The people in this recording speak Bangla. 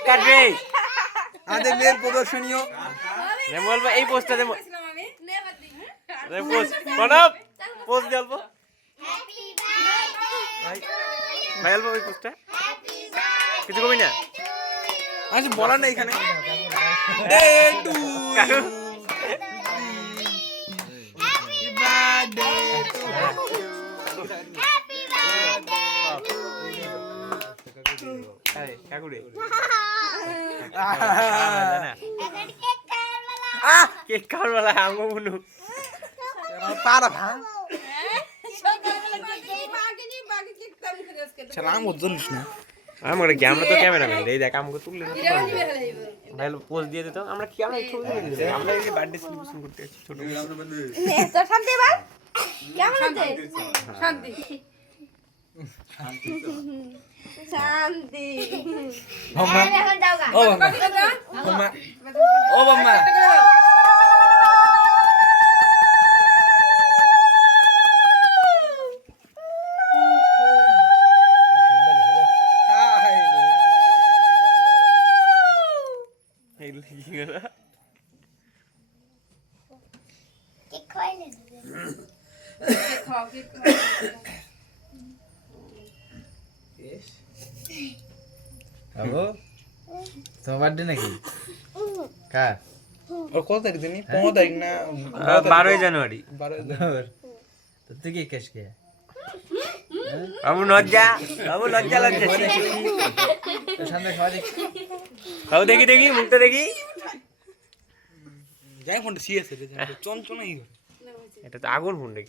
কেক কাটবে আমাদের মেয়ের প্রদর্শনীয় আমি বলবো এই পোস্টটা দেবো পোস্ট প্রণব পোস্ট দিয়ে অল্প ভাই অল্প ওই পোস্টটা কিছু কবি না আচ্ছা বলার না এখানে কেক খাওয়ার বেলা আঙ্গো বুনু তারা ভাঙ সালাম বলিস না আমরা কি আমরা তো ক্যামেরাম্যান এই দেখ আমাকে তুললে ভাই পোজ দিয়ে দিত আমরা কি আমরা একটু আমরা এই বার্থডে সেলিব্রেশন করতে আছি ছোট তো শান্তি এবার কেমন আছে শান্তি শান্তি মাম্মা এখন যাও গা ও মাম্মা ও মাম্মা কেক খাইলে বাবু তোমার বার্থডে নাকি কার ওর কত তারিখ জানি 15 তারিখ না 12 জানুয়ারি 12 তো তুই কি কেস কে বাবু লজ্জা লজ্জা সন্ধ্যা খাওয়া দেখি বাবু দেখি দেখি মুখটা দেখি যাই ফোনটা সিরিয়াস রে চঞ্চনাই এটা তো আগুন ফোন রে